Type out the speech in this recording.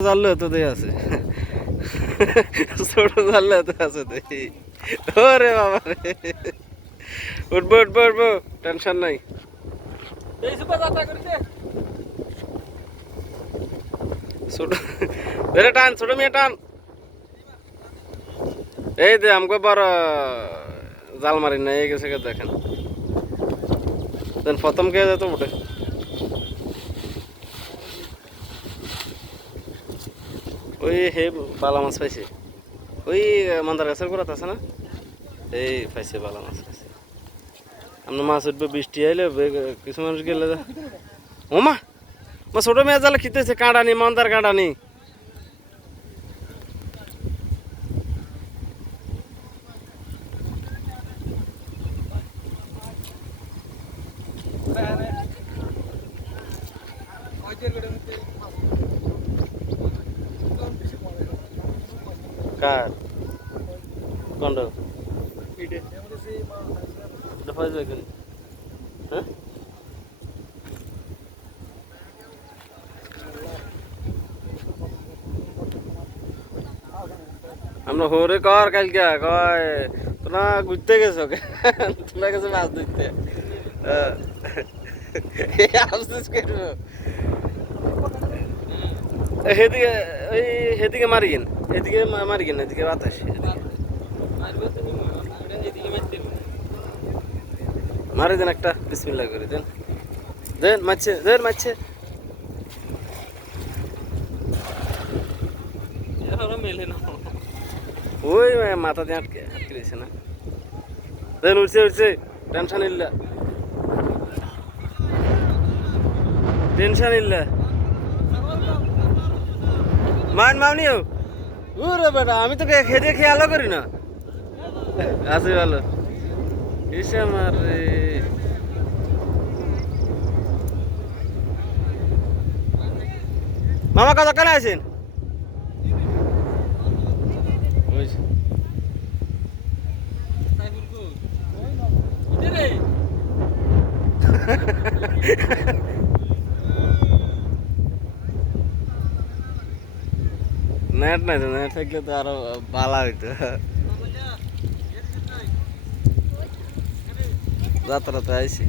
জানলে তো দেই আছে ছোট জানলে তো আছে দেই ওরে বাবা রে উঠবো উঠবো উঠবো টেনশন নাই ছোট ধরে টান ছোট মেয়ে টান এই দে আমাকে বড় জাল মারি না এই গেছে দেখেন দেন প্রথম কে যেত ওঠে ওই হে বালা মাছ পাইছে ওই মন্দার গাছের গোড়াতে আছে না এই পাইছে বালা মাছ পাইছে আমরা মাছ উঠবে বৃষ্টি আইলে কিছু মানুষ গেলে ওমা মা ছোট মেয়ে জালে খিতেছে কাঁড়া নি মন্দার কাঁড়া নি কার কোনটা হ্যাঁ আমরা হরে কর কালকে কয় তোরা ঘুরতে গেছো তোরা গেছে মাছ ধরতে আফসোস করবো সেদিকে ওই সেদিকে মারি গেন এদিকে মারি গেন এদিকে বাতাস মারি দেন একটা বিসমিল্লাহ করে দেন দেন মারছে দেন মারছে মেলে না ওই মাথা দিয়ে আটকে আটকে রয়েছে না দেন উঠছে উঠছে টেনশন ইল্লা টেনশন ইল্লা মান মাউনিও ওরে বেটা আমি তো খেতে খেয়ালও করি না আছে ভালো ইসে আমার রে মামা কত কেন আছেন নেট নাই তো নেট থাকলে তো আরো ভালো হইতো যাত্রা তো আইসি